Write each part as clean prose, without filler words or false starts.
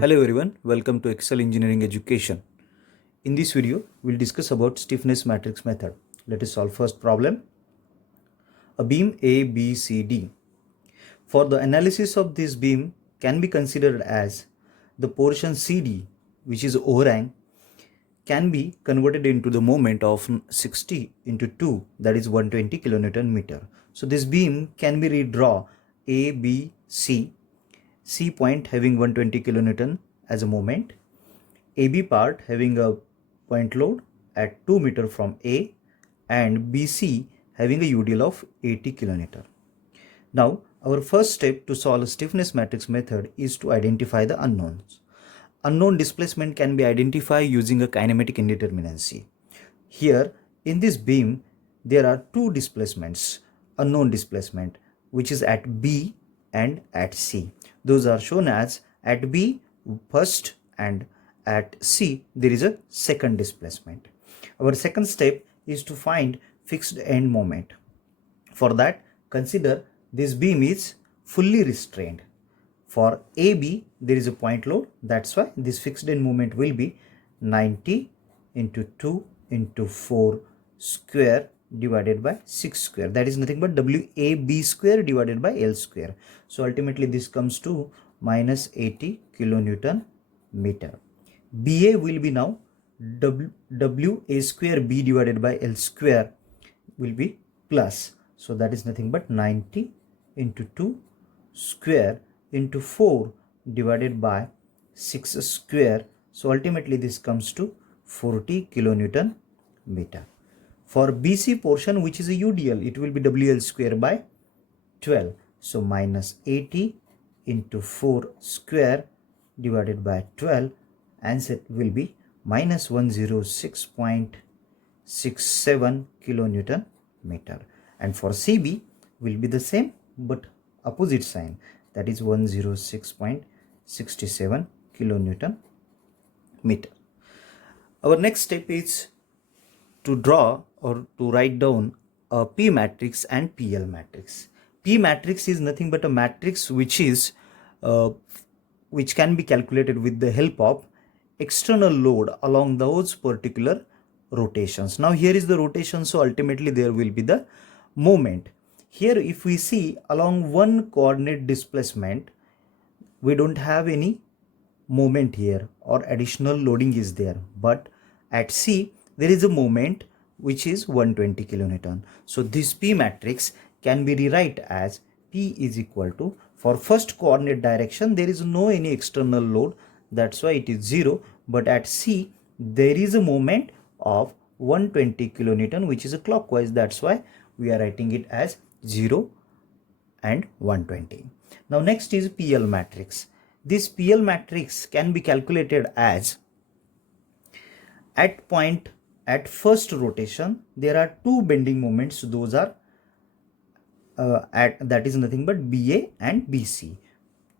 Hello everyone, welcome to Excel Engineering Education. In this video, we'll discuss about stiffness matrix method. Let us solve first problem. A beam A, B, C, D. For the analysis of this beam can be considered as the portion CD, which is overhang, can be converted into the moment of 60 into 2, that is 120 kilonewton meter. So this beam can be redrawn A, B, C point having 120 kilonewton as a moment, AB part having a point load at 2 meter from A, and BC having a UDL of 80 kilonewton. Now, our first step to solve a stiffness matrix method is to identify the unknowns. Unknown displacement can be identified using a kinematic indeterminacy. Here, in this beam, there are two displacements, unknown displacement, which is at B and at C. Those are shown as at B first and at C there is a second displacement. Our second step is to find fixed end moment. For that, consider this beam is fully restrained. For AB there is a point load, that's why this fixed end moment will be 90 into 2 into 4 square divided by 6 square, that is nothing but WAB square divided by L square. So ultimately this comes to minus 80 kilonewton meter. BA will be now WA square B divided by L square will be plus, so that is nothing but 90 into 2 square into 4 divided by 6 square. So ultimately this comes to 40 kilonewton meter. For BC portion, which is a UDL, it will be WL square by 12. So minus 80 into 4 square divided by 12, answer will be minus 106.67 kilonewton meter. And for CB will be the same but opposite sign, that is 106.67 kilonewton meter. Our next step is to draw or to write down a P matrix and PL matrix. P matrix is nothing but a matrix which can be calculated with the help of external load along those particular rotations. Now here is the rotation, so ultimately there will be the moment. Here if we see along one coordinate displacement, we don't have any moment here or additional loading is there, but at C there is a moment which is 120 kilonewton. So this P matrix can be rewrite as P is equal to, for first coordinate direction there is no any external load, that's why it is 0, but at C there is a moment of 120 kilonewton which is a clockwise, that's why we are writing it as 0 and 120. Now next is PL matrix. This PL matrix can be calculated as at first rotation there are two bending moments, those are that is nothing but BA and BC.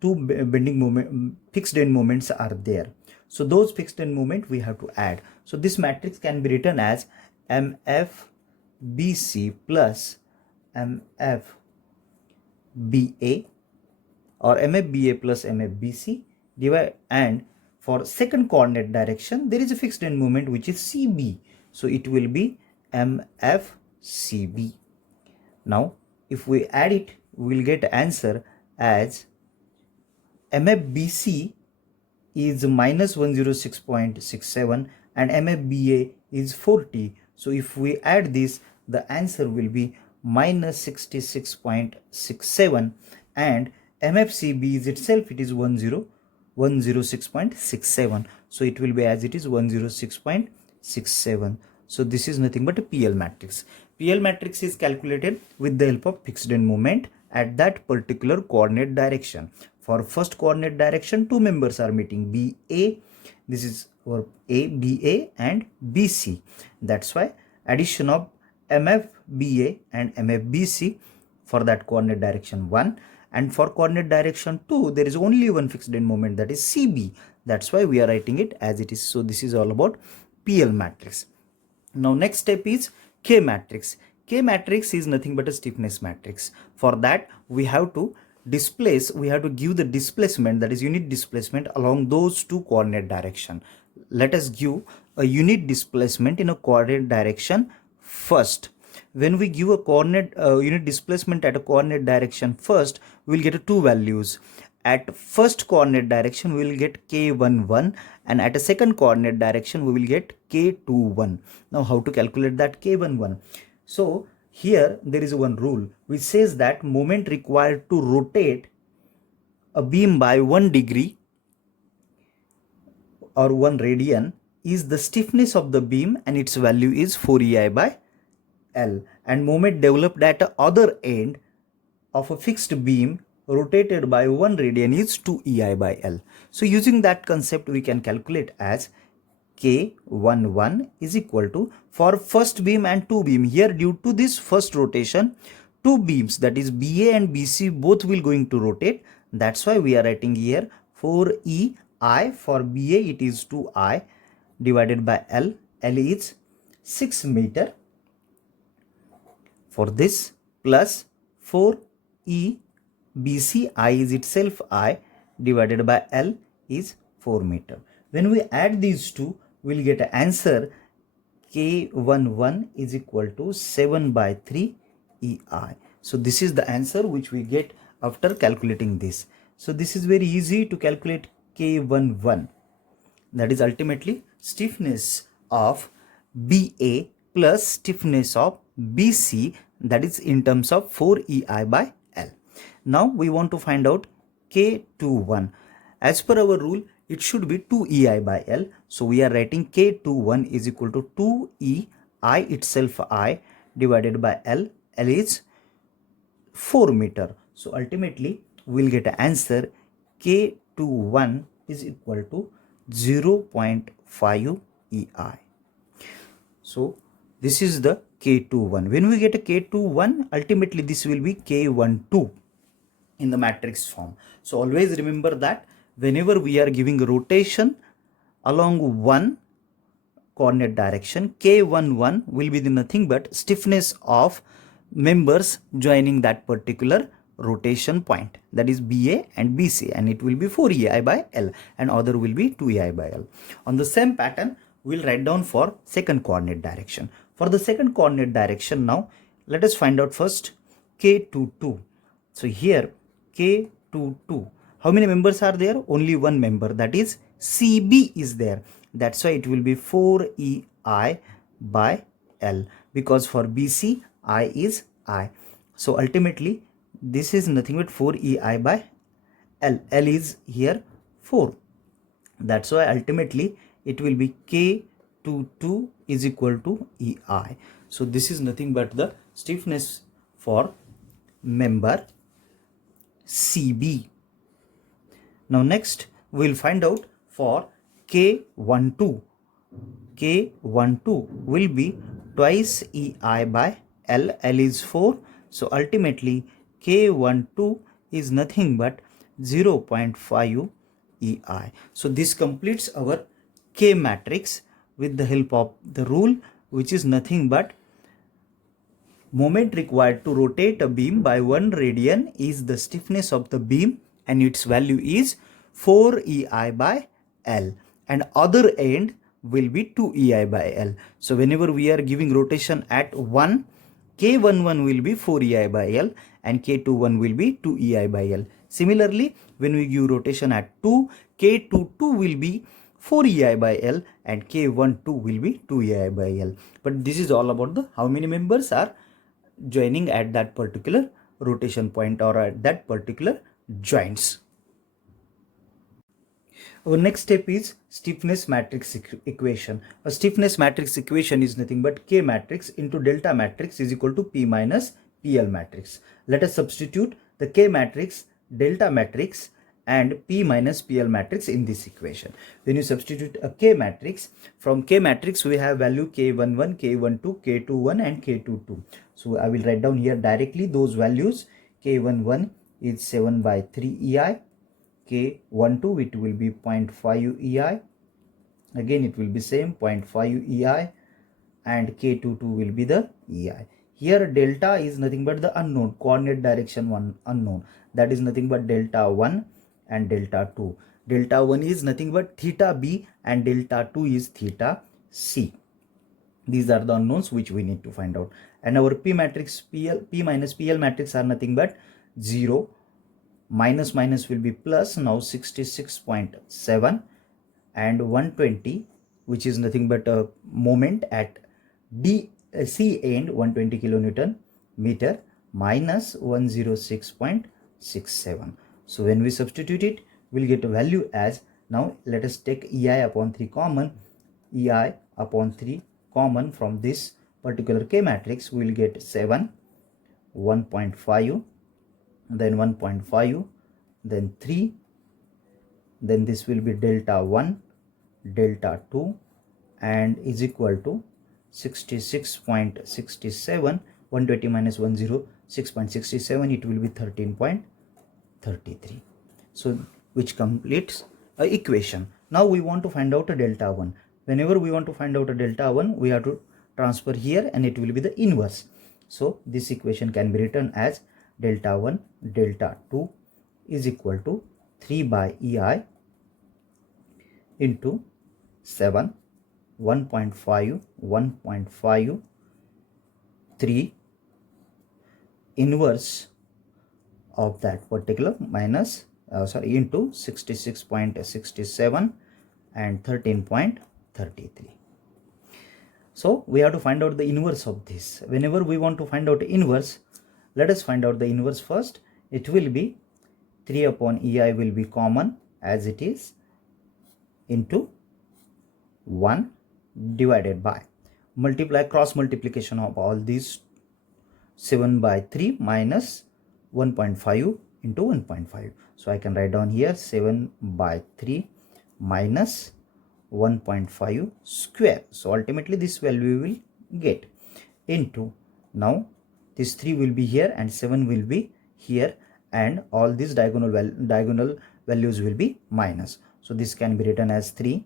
Two bending moment fixed end moments are there, so those fixed end moment we have to add. So this matrix can be written as MFBC plus MFBA or MFBA plus MFBC divide, and for second coordinate direction there is a fixed end moment which is CB, so it will be MFCB. Now if we add it, we will get answer as MFBC is minus 106.67 and MFBA is 40. So if we add this, the answer will be minus 66.67, and MFCB is itself, it is 106.67. So it will be as it is 106.67. So this is nothing but a PL matrix. PL matrix is calculated with the help of fixed end moment at that particular coordinate direction. For first coordinate direction, two members are meeting, BA, this is our A, BA and BC. That's why addition of MFBA and MFBC for that coordinate direction 1, and for coordinate direction 2 there is only one fixed end moment, that is CB. That's why we are writing it as it is. So this is all about PL matrix. Now next step is K matrix. K matrix is nothing but a stiffness matrix. For that we have to displace, we have to give the displacement, that is unit displacement, along those two coordinate direction. Let us give a unit displacement in a coordinate direction first. When we give a coordinate unit displacement at a coordinate direction first, we will get two values. At first coordinate direction we will get k11, and at a second coordinate direction we will get k21. Now how to calculate that k11? So here there is one rule which says that moment required to rotate a beam by 1 degree or 1 radian is the stiffness of the beam, and its value is 4EI by L, and moment developed at the other end of a fixed beam rotated by 1 radian is 2EI by L. So using that concept we can calculate as K11 is equal to, for first beam and two beam, here due to this first rotation two beams, that is BA and BC, both will going to rotate. That's why we are writing here 4EI. For BA it is 2I divided by L. L is 6 meter for this, plus 4E BC, I is itself I, divided by L is 4 meter. When we add these two, we will get an answer K11 is equal to 7 by 3 EI. So this is the answer which we get after calculating this. So this is very easy to calculate K11. That is ultimately stiffness of BA plus stiffness of BC, that is in terms of 4EI by L. Now we want to find out K21. As per our rule, it should be 2EI by L. So we are writing K21 is equal to 2EI itself I divided by L. L is 4 meter. So ultimately we will get an answer K21 is equal to 0.5 EI. So this is the K21. When we get a K21, ultimately this will be K12 in the matrix form. So always remember that whenever we are giving rotation along one coordinate direction, K11 will be nothing but stiffness of members joining that particular rotation point, that is BA and BC, and it will be 4EI by L, and other will be 2EI by L. On the same pattern, we will write down for second coordinate direction. For the second coordinate direction, now let us find out first K22. So here K22, how many members are there? Only one member, that is CB is there. That's why it will be 4EI by L, because for BC I is I. So ultimately this is nothing but 4EI by L. L is here 4. That's why ultimately it will be K22 is equal to EI. So this is nothing but the stiffness for member CB. Now next we will find out for K12. K12 will be twice EI by L. L is 4. So ultimately K12 is nothing but 0.5 EI. So this completes our K matrix with the help of the rule, which is nothing but moment required to rotate a beam by 1 radian is the stiffness of the beam, and its value is 4EI by L, and other end will be 2EI by L. So whenever we are giving rotation at 1, K11 will be 4EI by L and K21 will be 2EI by L. Similarly, when we give rotation at 2, K22 will be 4EI by L and K12 will be 2EI by L. But this is all about the how many members are joining at that particular rotation point or at that particular joints. Our next step is stiffness matrix equation. A stiffness matrix equation is nothing but K matrix into delta matrix is equal to P minus PL matrix. Let us substitute the K matrix, delta matrix and P minus PL matrix in this equation. When you substitute a K matrix, from K matrix we have value K11, K12, K21 and K22. So I will write down here directly those values. K11 is 7 by 3 EI. K12 it will be 0.5 EI. Again it will be same 0.5 EI, and K22 will be the EI. Here delta is nothing but the unknown, coordinate direction one unknown, that is nothing but delta 1 and delta 2. Delta 1 is nothing but theta b and delta 2 is theta c. These are the unknowns which we need to find out. And our P matrix, P minus PL matrix are nothing but 0, minus minus will be plus, now 66.7 and 120, which is nothing but a moment at C end 120 kilonewton meter, minus 106.67. So when we substitute it, we'll get a value as, now let us take EI upon 3 common. EI upon 3 common from this particular K matrix, we will get 7, 1.5, then 1.5, then 3, then this will be delta 1, delta 2, and is equal to 66.67, 120 minus 106.67, it will be 13.33. So which completes a equation. Now we want to find out a delta 1. Whenever we want to find out a delta 1, we have to transfer here and it will be the inverse. So this equation can be written as delta 1 delta 2 is equal to 3 by EI into 7, 1.5, 1.5, 3 inverse of that particular minus into 66.67 and 13.33. So we have to find out the inverse of this. Whenever we want to find out the inverse, let us find out the inverse first. It will be 3 upon EI will be common as it is, into 1 divided by, multiply, cross multiplication of all these, 7 by 3 minus 1.5 into 1.5. So I can write down here 7 by 3 minus 1.5 square. So ultimately this value we will get into, now this 3 will be here and 7 will be here, and all these diagonal values will be minus. So this can be written as 3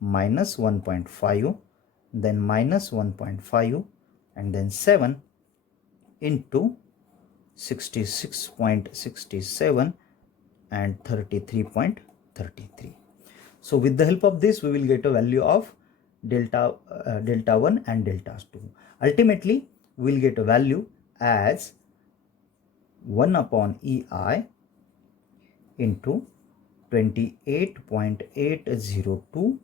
minus 1.5, then minus 1.5, and then 7 into 66.67 and 33.33. So with the help of this, we will get a value of delta 1 and delta 2. Ultimately, we will get a value as 1 upon EI into 28.802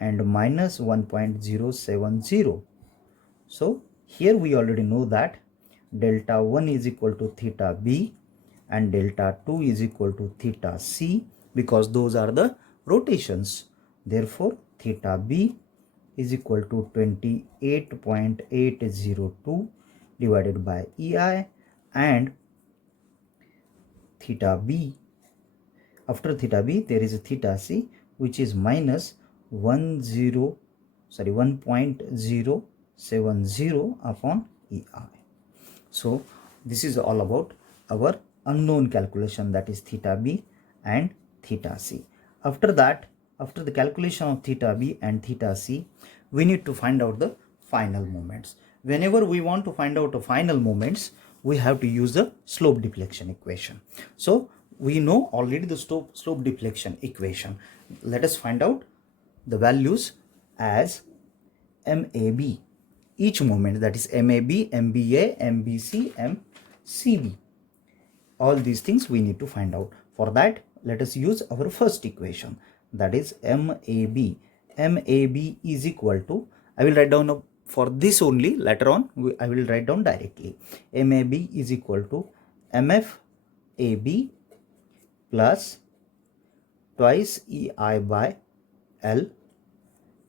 and minus 1.070. So here we already know that delta 1 is equal to theta b and delta 2 is equal to theta c, because those are the rotations. Therefore theta b is equal to 28.802 divided by EI, and theta b, after theta b there is a theta c, which is minus 1.070 upon EI. So this is all about our unknown calculation, that is theta b and theta c. After that, after the calculation of theta b and theta c, we need to find out the final moments. Whenever we want to find out the final moments, we have to use the slope deflection equation. So we know already the slope deflection equation. Let us find out the values as MAB, each moment, that is MAB, MBA, MBC, MCB. All these things we need to find out. For that, let us use our first equation, that is MAB. MAB is equal to, I will write down for this only, later on I will write down directly. MAB is equal to MFAB plus twice EI by L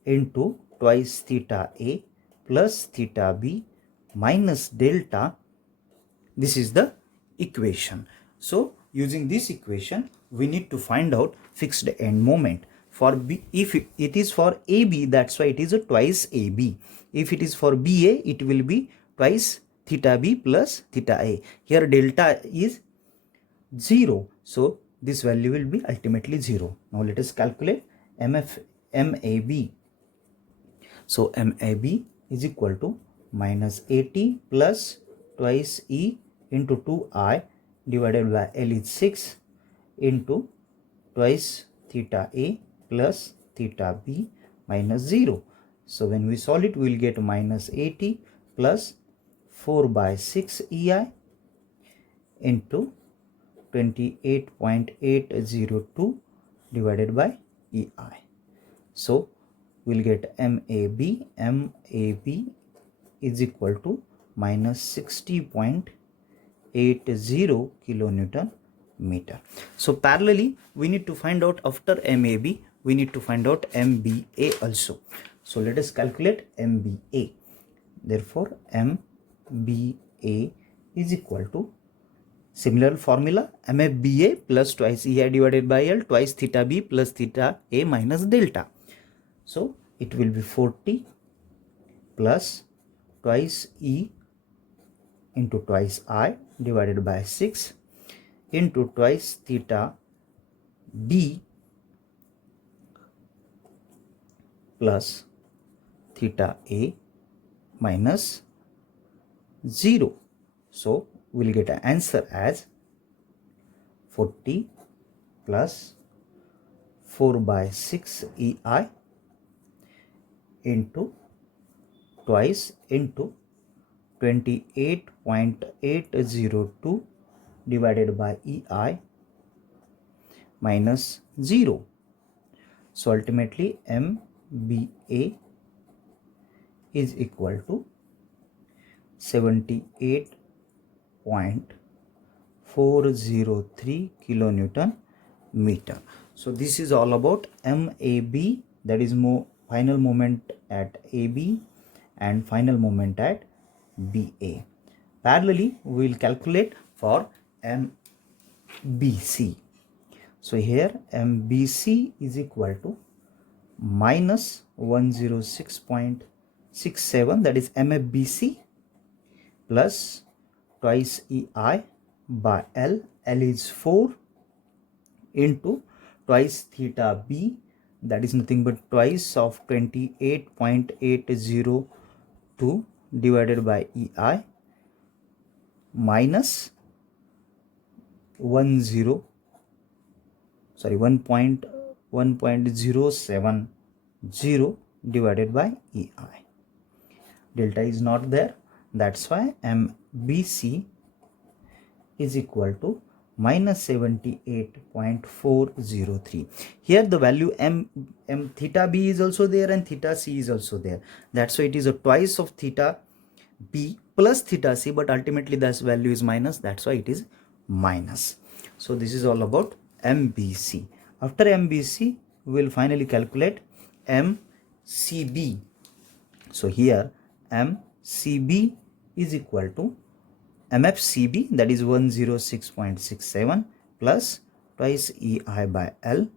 into twice theta A plus theta B minus delta. This is the equation. So using this equation, we need to find out fixed end moment. For B, if it is for AB, that's why it is a twice AB. If it is for BA, it will be twice theta B plus theta A. Here delta is 0, so this value will be ultimately 0. Now let us calculate MAB. So MAB is equal to minus 80 plus twice E into 2I divided by L is 6 into twice theta A plus theta B minus 0. So when we solve it, we will get minus 80 plus 4 by 6 EI into 28.802 divided by EI. So we'll get MAB is equal to minus 60.80 kilonewton meter. So parallelly, we need to find out after MAB, we need to find out MBA also. So let us calculate MBA. Therefore, MBA is equal to similar formula, MFBA plus twice EI divided by L twice theta B plus theta A minus delta. So it will be 40 plus twice E into twice I divided by 6 into twice theta B plus theta A minus 0. So we'll get an answer as 40 plus 4 by 6 EI into twice into 28.802 divided by EI minus 0. So ultimately MBA is equal to 78.403 kilonewton meter. So this is all about MAB, that is final moment at AB and final moment at BA. Parallelly, we will calculate for MBC. So here MBC is equal to minus 106.67, that is MFBC, plus twice EI by L, L is 4, into twice theta B, that is nothing but twice of 28.802 divided by EI minus 1.070 divided by EI. Delta is not there, that's why MBC is equal to minus 78.403. Here the value m theta B is also there and theta C is also there. That's why it is a twice of theta B plus theta C, but ultimately this value is minus. That's why it is minus. So this is all about MBC. After MBC, we will finally calculate MCB. So here MCB is equal to MFCB, that is 106.67 plus twice EI by L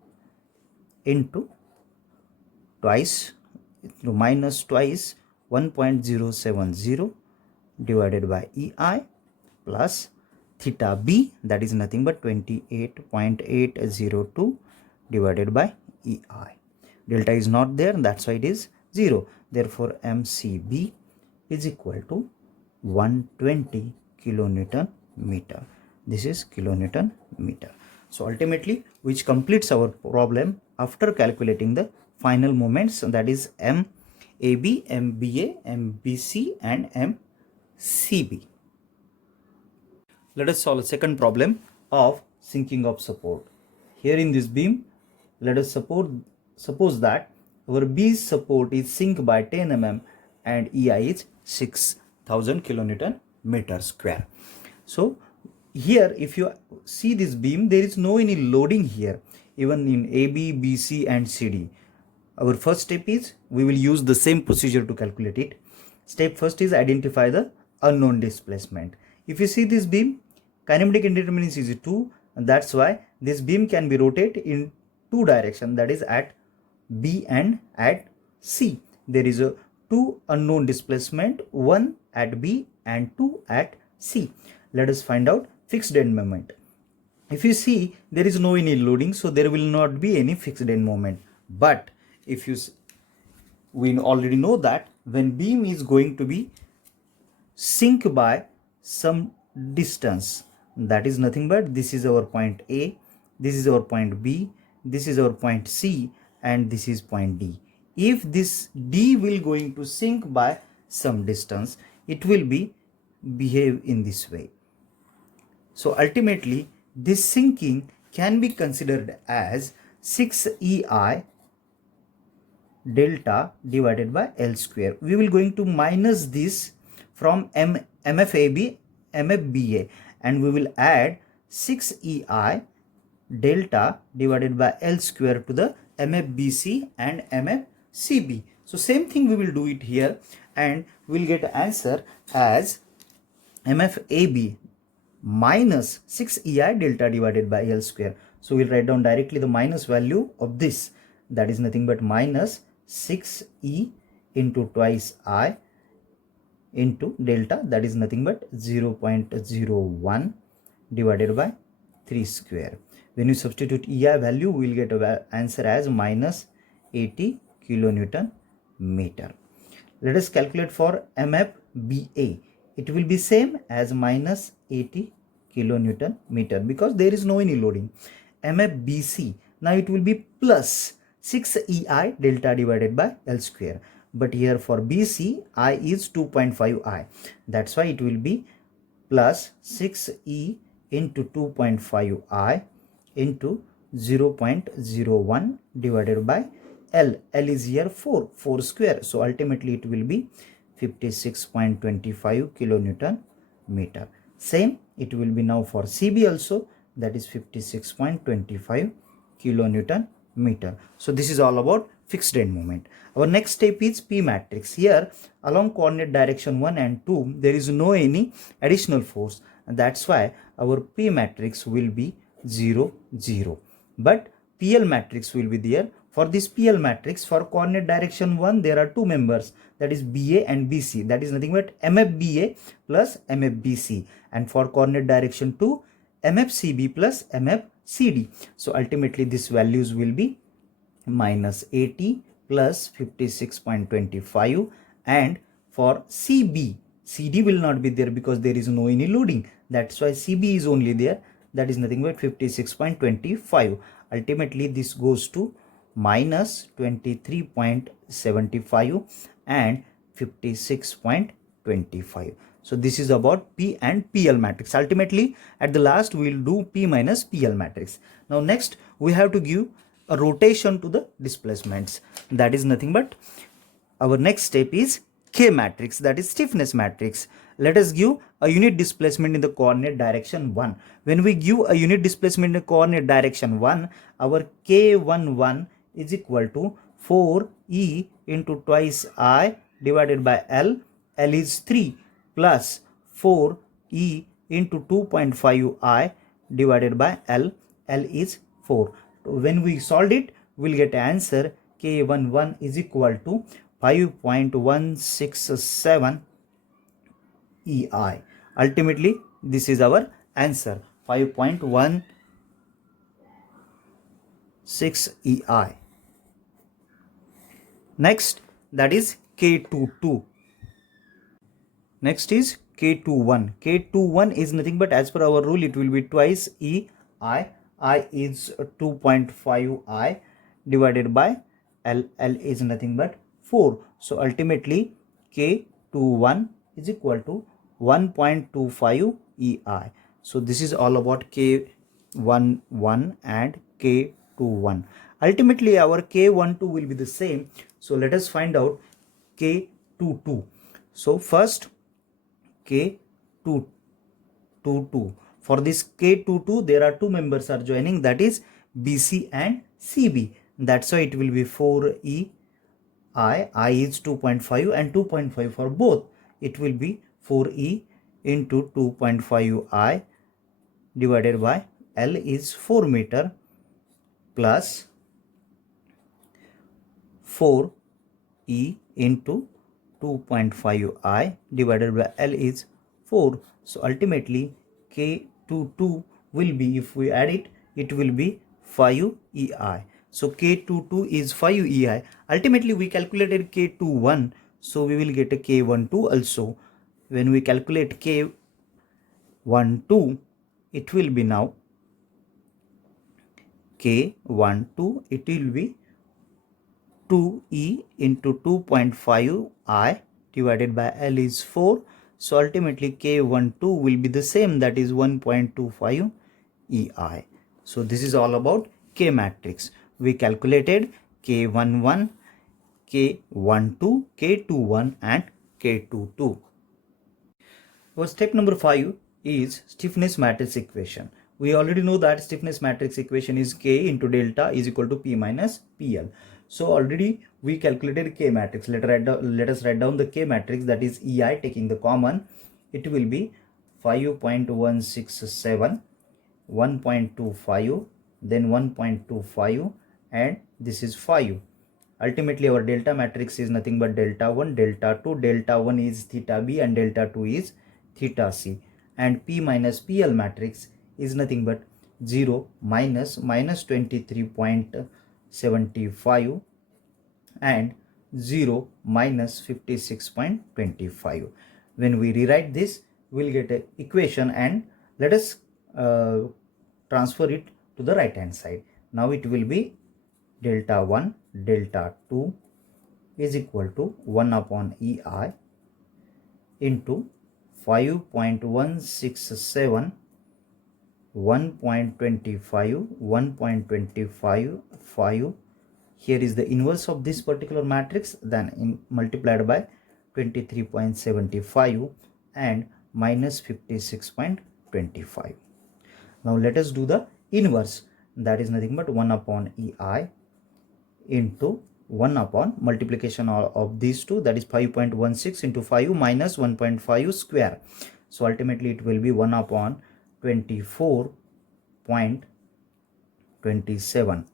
into twice minus twice 1.070 divided by EI plus theta B, that is nothing but 28.802 divided by EI. Delta is not there, that's why it is 0. Therefore MCB is equal to 120 kilonewton meter. This is kilonewton meter. So ultimately, which completes our problem after calculating the final moments, that is MAB, MBA, MBC and MCB. Let us solve a second problem of sinking of support. Here in this beam, let us suppose that our B support is sink by 10 mm and EI is 6000 kilonewton meter square. So here if you see this beam, there is no any loading here, even in AB, BC and CD. Our first step is we will use the same procedure to calculate it. Step first is identify the unknown displacement. If you see this beam, kinematic indeterminacy is 2, and that's why this beam can be rotated in two directions, that is at B and at C. There is a two unknown displacement, one at B and 2 at C. Let us find out fixed end moment. If you see, there is no any loading, so there will not be any fixed end moment. But if you we already know that when beam is going to be sink by some distance. That is nothing but this is our point A, this is our point B, this is our point C, and this is point D. If this D will going to sink by some distance, it will be behave in this way. So ultimately this sinking can be considered as 6EI delta divided by L square. We will going to minus this from MFAB, MFBA, and we will add 6EI delta divided by L square to the MFBC and MFCB. So same thing we will do it here, and we will get answer as MFAB minus 6EI delta divided by L square. So we'll write down directly the minus value of this. That is nothing but minus 6E into twice I into delta, that is nothing but 0.01 divided by 3 square. When you substitute EI value, we will get an answer as minus 80 kilonewton meter. Let us calculate for MFBA. It will be same as minus 80 kilonewton meter because there is no any loading. MFBC, now it will be plus 6EI delta divided by L square. But here for BC, I is 2.5I. That's why it will be plus 6E into 2.5I into 0.01 divided by L. L is here 4 square. So ultimately it will be 56.25 kilonewton meter. Same it will be now for CB also, that is 56.25 kilonewton meter. So this is all about fixed end moment. Our next step is P matrix. Here along coordinate direction 1 and 2 there is no any additional force, and that's why our P matrix will be 0 0. But PL matrix will be there. For this PL matrix, for coordinate direction 1 there are two members, that is BA and BC, that is nothing but MFBA plus MFBC, and for coordinate direction 2 MFCB plus MFCD. So ultimately these values will be minus 80 plus 56.25, and for CB, CD will not be there because there is no any loading, that's why CB is only there, that is nothing but 56.25. Ultimately this goes to minus 23.75 and 56.25. So this is about P and PL matrix. Ultimately at the last we will do P minus PL matrix. Now next we have to give a rotation to the displacements. That is nothing but our next step is K matrix, that is stiffness matrix. Let us give a unit displacement in the coordinate direction 1. When we give a unit displacement in the coordinate direction 1, our K11 is equal to 4E into twice I divided by L. L is 3 plus 4E into 2.5I divided by L. L is 4. When we solve it, we will get answer K11 is equal to 5.167 EI. Ultimately, this is our answer, 5.16 EI. Next, that is K22. Next is K21. K21 is nothing but as per our rule, it will be twice EI. I is 2.5I divided by L. L is nothing but 4. So ultimately K21 is equal to 1.25 EI. So this is all about K11 and K21. Ultimately our K12 will be the same. So let us find out K22. So first K22. For this K22 there are two members are joining, that is BC and CB. That's why it will be 4E I is 2.5 and 2.5 for both. It will be 4E into 2.5I divided by L is 4 meter plus 4E into 2.5I divided by L is 4. So ultimately K22 will be, if we add it, it will be 5 EI. So K22 is 5 EI. Ultimately we calculated K21, so we will get a K12 also. when we calculate K12, it will be now K12, it will be 2E into 2.5 I divided by L is 4. So ultimately K12 will be the same, that is 1.25 EI. So this is all about K matrix. We calculated K11, K12, K21 and K22. Our step number 5 is stiffness matrix equation. We already know that stiffness matrix equation is K into delta is equal to P minus PL. So already we calculated K matrix. Let us write down the K matrix, that is EI taking the common. It will be 5.167, 1.25, then 1.25 and this is 5. Ultimately our delta matrix is nothing but delta 1, delta 2. Delta 1 is theta B and delta 2 is theta C, and P minus PL matrix is nothing but 0 minus 23.75 and 0 minus 56.25. When we rewrite this, we'll get an equation, and let us transfer it to the right hand side. Now it will be delta 1 delta 2 is equal to 1 upon EI into 5.167, 1.25, 1.25, 5. Here is the inverse of this particular matrix, then multiplied by 23.75 and minus 56.25. Now let us do the inverse, that is nothing but 1 upon EI into 1 upon multiplication of these two, that is 5.16 into 5 minus 1.5 square. So ultimately it will be 1 upon 24.27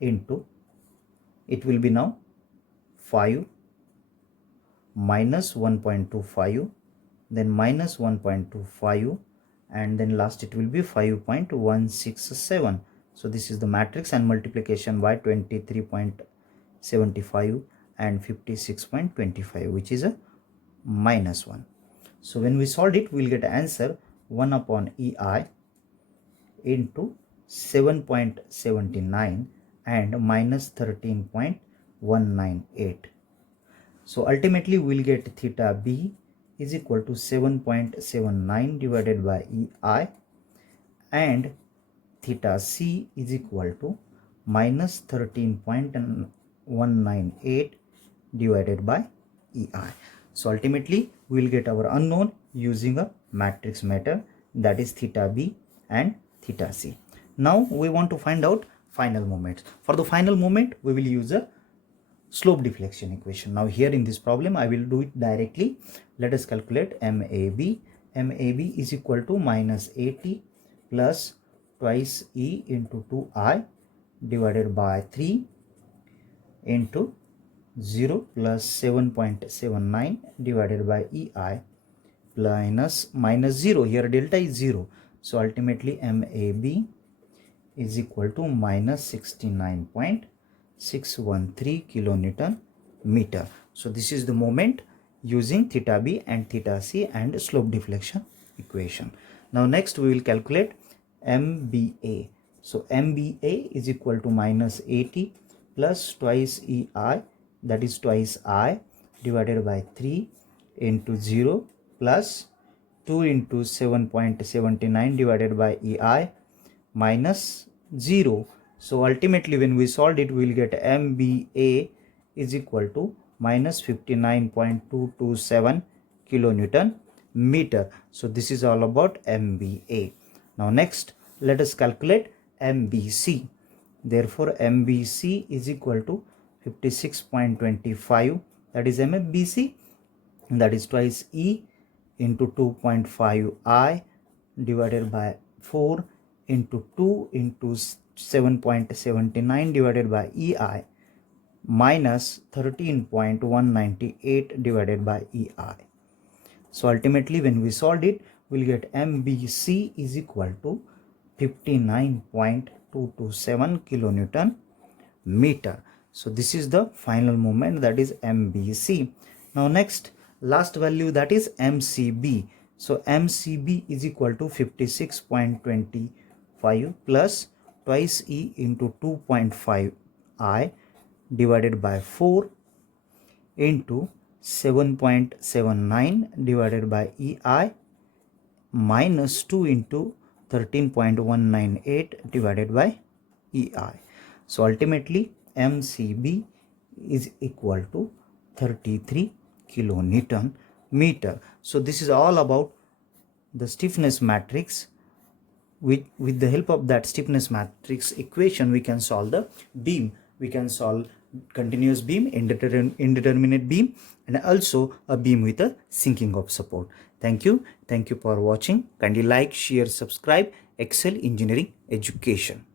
into, it will be now 5 minus 1.25, then minus 1.25, and then last it will be 5.167. So this is the matrix, and multiplication by 23.75 and 56.25, which is a minus 1. So when we solve it, we will get answer 1 upon EI into 7.79 and minus 13.198. So ultimately we will get theta B is equal to 7.79 divided by EI, and theta C is equal to minus 13.198 divided by EI. So ultimately we will get our unknown using a matrix method, that is theta B and theta C. Now we want to find out final moments. For the final moment we will use a slope deflection equation. Now here in this problem I will do it directly. Let us calculate MAB. MAB is equal to minus 80 plus twice E into 2I divided by 3 into 0 plus 7.79 divided by EI minus 0. Here delta is 0. So ultimately MAB is equal to minus 69.613 kilonewton meter. So this is the moment using theta B and theta C and slope deflection equation. Now next we will calculate MBA. So MBA is equal to minus 80 plus twice EI, that is twice I divided by 3 into 0 plus 2 into 7.79 divided by EI minus 0. So ultimately when we solve it, we will get MBA is equal to minus 59.227 kilonewton meter. So this is all about MBA. Now next let us calculate MBC. Therefore MBC is equal to 56.25, that is MBC, that is twice E into 2.5 I divided by 4 into 2 into 7.79 divided by EI minus 13.198 divided by EI. So ultimately when we solve it, we will get MBC is equal to 59.227 kilonewton meter. So this is the final moment, that is MBC. Now next last value, that is MCB. So MCB is equal to 56.25 plus twice E into 2.5 I divided by 4 into 7.79 divided by EI minus 2 into 13.198 divided by EI. So ultimately MCB is equal to 33 kilonewton meter. So this is all about the stiffness matrix. With the help of that stiffness matrix equation, we can solve the beam. We can solve continuous beam, indeterminate beam, and also a beam with a sinking of support. Thank you for watching. Kindly like, share, subscribe. Excel Engineering Education.